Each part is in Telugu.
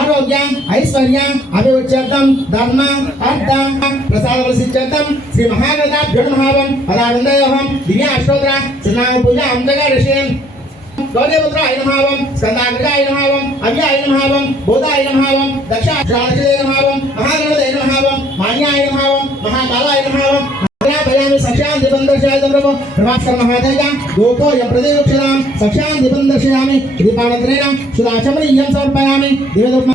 ఆరోగ్య ఐశ్వర్య అభివృద్ధ్యర్థం ధర్మ అర్థ ప్రసాద ప్రసిద్ధ్యర్థం శ్రీ మహాగణాభ్యో మహావం పదానందయోహం దివ్య అష్టోత్తర శ్రీనామ పూజ అంతగా ఋషి గౌరీపుత్రాయ నమః స్కందాగ్రజాయ నమః అవ్యాయ నమః బోధాయ నమః దక్షాక్షరాయ నమః మహాగణపతయ నమః మాన్యాయ నమః మహాకాలాయ నమః భయామి సక్షాంతి బందర్శయామి ప్రభాస్కర మహాదేవ గోపో యం ప్రదేవక్షరాం సక్షాంతి బందర్శయామి దీపానంతరేణ సుదాచమనీయం సమర్పయామి దివ్యధూప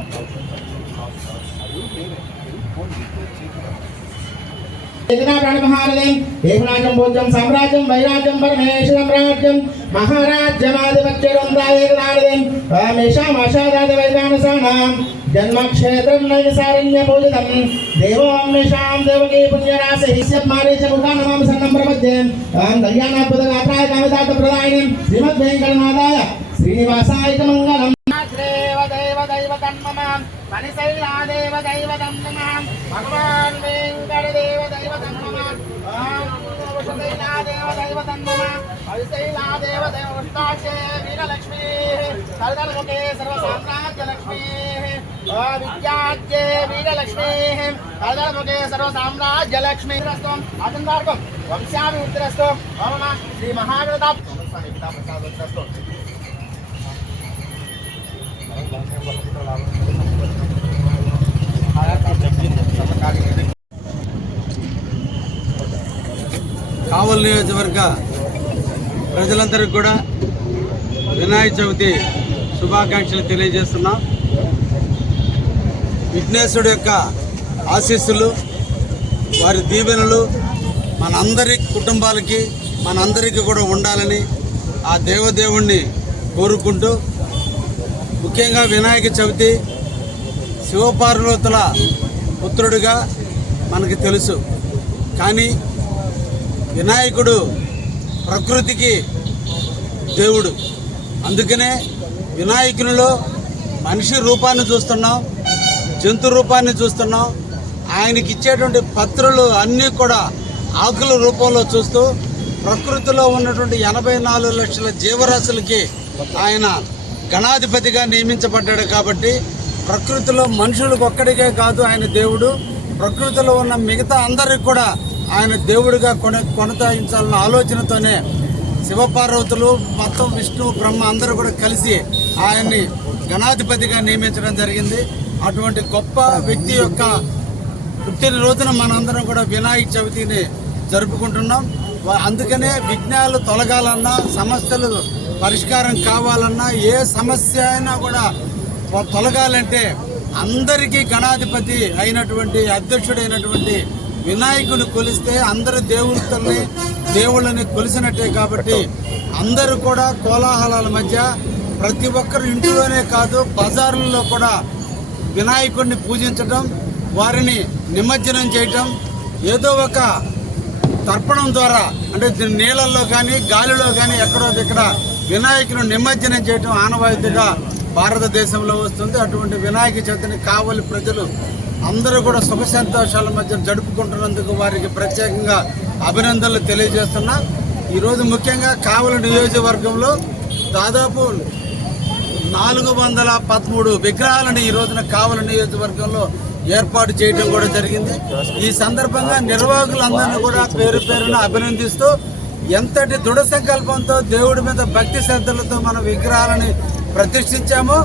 ప్రాణమహారదం ఏకనాథం భోజం సామ్రాజ్యం వైరాజ్యం పరమేశ్వరం రాజ్యం మహారాజ్యమాధిపత్యం ఏకనాథం రామేషాం ఆశాదాద వైదానసానాం జన్మక్షేత్రం నైసారణ్య పూజితం దేవోమేషాం దేవకీ పుణ్యరాశి మారేచ ముఖానమాం సన్నం ప్రపద్యం కళ్యాణాద్భుత గాత్రాయ కామితార్థ ప్రదాయినం శ్రీమద్ వెంకటనాథాయ శ్రీనివాసాయ మంగళం మణిశైలాదేవ దైవతం నమః భగవాన్ వెంకటదేవ దైవతం నమః శైలాదేవ దైవతం నమః మణిశైలాదేవ దైవస్తాక్షే వీరలక్ష్మీ సర్వముఖే సర్వసామ్రాజ్యలక్ష్మీ విద్యాజ్ఞే వీరలక్ష్మీ సర్వముఖే సర్వసామ్రాజ్యలక్ష్మీ రస్తం అతందార్కం వంశాభివృద్ధిరస్తో మమ శ్రీ మహాగణాధ కావలి నియోజకవర్గ ప్రజలందరికీ కూడా వినాయక చవితి శుభాకాంక్షలు తెలియజేస్తున్నాం. విఘ్నేశ్వరుడు యొక్క ఆశీస్సులు వారి దీవెనలు మనందరి కుటుంబాలకి మనందరికీ కూడా ఉండాలని ఆ దేవదేవుణ్ణి కోరుకుంటూ, ముఖ్యంగా వినాయక చవితి శివపార్వతుల పుత్రుడిగా మనకి తెలుసు. కానీ వినాయకుడు ప్రకృతికి దేవుడు. అందుకనే వినాయకునిలో మనిషి రూపాన్ని చూస్తున్నాం, జంతు రూపాన్ని చూస్తున్నాం. ఆయనకి ఇచ్చేటువంటి పత్రులు అన్నీ కూడా ఆకుల రూపంలో చూస్తూ ప్రకృతిలో ఉన్నటువంటి 84 లక్షల జీవరాశులకి ఆయన గణాధిపతిగా నియమించబడ్డాడు. కాబట్టి ప్రకృతిలో మనుషులకు ఒక్కడికే కాదు ఆయన దేవుడు, ప్రకృతిలో ఉన్న మిగతా అందరికి కూడా ఆయన దేవుడిగా కొనసాగించాలన్న ఆలోచనతోనే శివపార్వతులు మొత్తం విష్ణు బ్రహ్మ అందరూ కూడా కలిసి ఆయన్ని గణాధిపతిగా నియమించడం జరిగింది. అటువంటి గొప్ప వ్యక్తి యొక్క పుట్టినరోజున మనందరం కూడా వినాయక చవితిని జరుపుకుంటున్నాం. అందుకనే విఘ్నాలు తొలగాలన్నా, సమస్యలు పరిష్కారం కావాలన్నా, ఏ సమస్య అయినా కూడా తొలగాలంటే అందరికీ గణాధిపతి అయినటువంటి అధ్యక్షుడైనటువంటి వినాయకుని కొలిస్తే అందరు దేవుళ్ళని కొలిసినట్టే. కాబట్టి అందరూ కూడా కోలాహలాల మధ్య ప్రతి ఒక్కరు ఇంట్లోనే కాదు బజార్లలో కూడా వినాయకుడిని పూజించడం, వారిని నిమజ్జనం చేయటం, ఏదో ఒక తర్పణం ద్వారా అంటే నీళ్ళల్లో కానీ గాలిలో కానీ ఎక్కడో ఇక్కడ వినాయకుని నిమజ్జనం చేయటం ఆనవాయితీగా భారతదేశంలో వస్తుంది. అటువంటి వినాయక చవితిని కావలి ప్రజలు అందరూ కూడా సుఖ సంతోషాల మధ్య జరుపుకుంటున్నందుకు వారికి ప్రత్యేకంగా అభినందనలు తెలియజేస్తున్నా. ఈరోజు ముఖ్యంగా కావలి నియోజకవర్గంలో దాదాపు 413 విగ్రహాలను ఈ రోజున కావలి నియోజకవర్గంలో ఏర్పాటు చేయడం కూడా జరిగింది. ఈ సందర్భంగా నిర్వాహకులందరినీ కూడా పేరు పేరున అభినందిస్తూ, ఎంతటి దృఢ సంకల్పంతో దేవుడి మీద భక్తి శ్రద్ధలతో మన విగ్రహాలని ప్రతిష్ఠించామో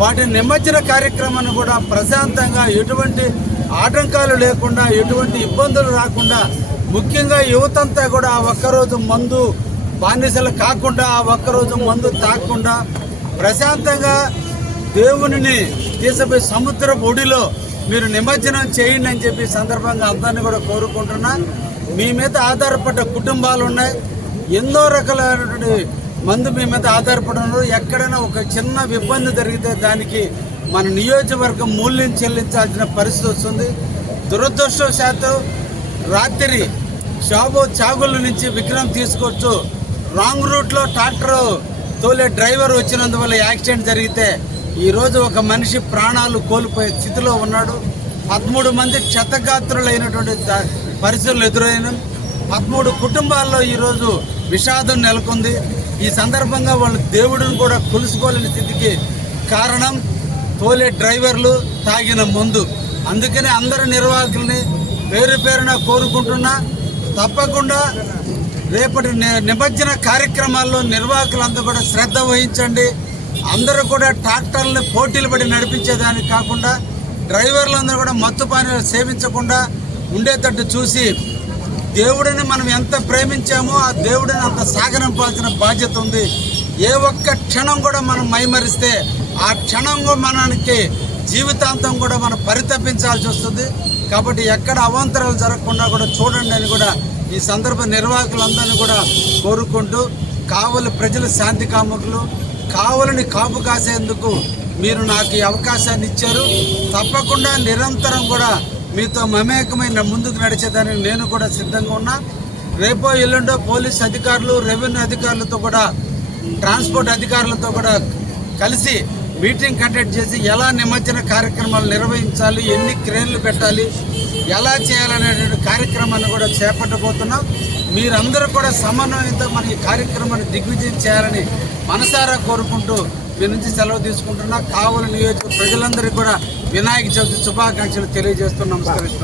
వాటి నిమజ్జన కార్యక్రమాన్ని కూడా ప్రశాంతంగా, ఎటువంటి ఆటంకాలు లేకుండా, ఎటువంటి ఇబ్బందులు రాకుండా, ముఖ్యంగా యువతంతా కూడా ఆ ఒక్కరోజు మందు బానిసలు కాకుండా, ఆ ఒక్కరోజు మందు తాకుండా ప్రశాంతంగా దేవుని తీసుకుపోయి సముద్రపు ఒడిలో మీరు నిమజ్జనం చేయండి అని చెప్పి సందర్భంగా అందరినీ కూడా కోరుకుంటున్నా. మీ మీద ఆధారపడ్డ కుటుంబాలు ఉన్నాయి, ఎన్నో రకాలైనటువంటి మంది మీ మీద ఆధారపడినారు. ఎక్కడైనా ఒక చిన్న ఇబ్బంది జరిగితే దానికి మన నియోజకవర్గం మూల్యం చెల్లించాల్సిన పరిస్థితి వస్తుంది. దురదృష్టవశాత్తు రాత్రి చాగుల నుంచి విగ్రహం తీసుకొచ్చు రాంగ్ రూట్లో ట్రాక్టర్ తోలే డ్రైవర్ వచ్చినందువల్ల యాక్సిడెంట్ జరిగితే ఈరోజు ఒక మనిషి ప్రాణాలు కోల్పోయే స్థితిలో ఉన్నాడు. 13 మంది క్షతగాత్రులైనటువంటి పరిస్థితులు ఎదురైన 13 కుటుంబాల్లో ఈరోజు విషాదం నెలకొంది. ఈ సందర్భంగా వాళ్ళు దేవుడిని కూడా కొలుసుకోలేని స్థితికి కారణం తోలే డ్రైవర్లు తాగిన మందు. అందుకని అందరు నిర్వాహకుల్ని పేరు పేరున కోరుకుంటున్నా, తప్పకుండా రేపటి నిమజ్జన కార్యక్రమాల్లో నిర్వాహకులందరూ కూడా శ్రద్ధ వహించండి. అందరూ కూడా ట్రాక్టర్లను పోటీలు పడి నడిపించేదానికి కాకుండా డ్రైవర్లందరూ కూడా మత్తు పానీయాలు సేవించకుండా ఉండేటట్టు చూసి దేవుడిని మనం ఎంత ప్రేమించామో ఆ దేవుడిని అంత సాగనంపాల్సిన బాధ్యత ఉంది. ఏ ఒక్క క్షణం కూడా మనం మైమరిస్తే ఆ క్షణం మనకి జీవితాంతం కూడా మనం పరితపించాల్సి వస్తుంది. కాబట్టి ఎక్కడ అవాంతరాలు జరగకుండా కూడా చూడండి అని కూడా ఈ సందర్భ నిర్వాహకులందరినీ కూడా కోరుకుంటూ, కావలి ప్రజల శాంతి కాముకులు, కావలిని కాపు కాసేందుకు మీరు నాకు ఈ అవకాశాన్ని ఇచ్చారు. తప్పకుండా నిరంతరం కూడా మీతో మమేకమైన ముందుకు నడిచేదానికి నేను కూడా సిద్ధంగా ఉన్నా. రేపో ఎల్లుండో పోలీస్ అధికారులు, రెవెన్యూ అధికారులతో కూడా, ట్రాన్స్పోర్ట్ అధికారులతో కూడా కలిసి మీటింగ్ కండక్ట్ చేసి ఎలా నిమజ్జన కార్యక్రమాలు నిర్వహించాలి, ఎన్ని క్రేన్లు పెట్టాలి, ఎలా చేయాలనేటువంటి కార్యక్రమాన్ని కూడా చేపట్టబోతున్నాం. మీరందరూ కూడా సమన్వయంతో మన ఈ కార్యక్రమాన్ని దిగ్విజయం చేయాలని మనసారా కోరుకుంటూ మీ నుంచి సెలవు తీసుకుంటున్నా. కావలి నియోజక ప్రజలందరికీ కూడా వినాయక చవితి శుభాకాంక్షలు తెలియజేస్తూ నమస్కరిస్తున్నాం.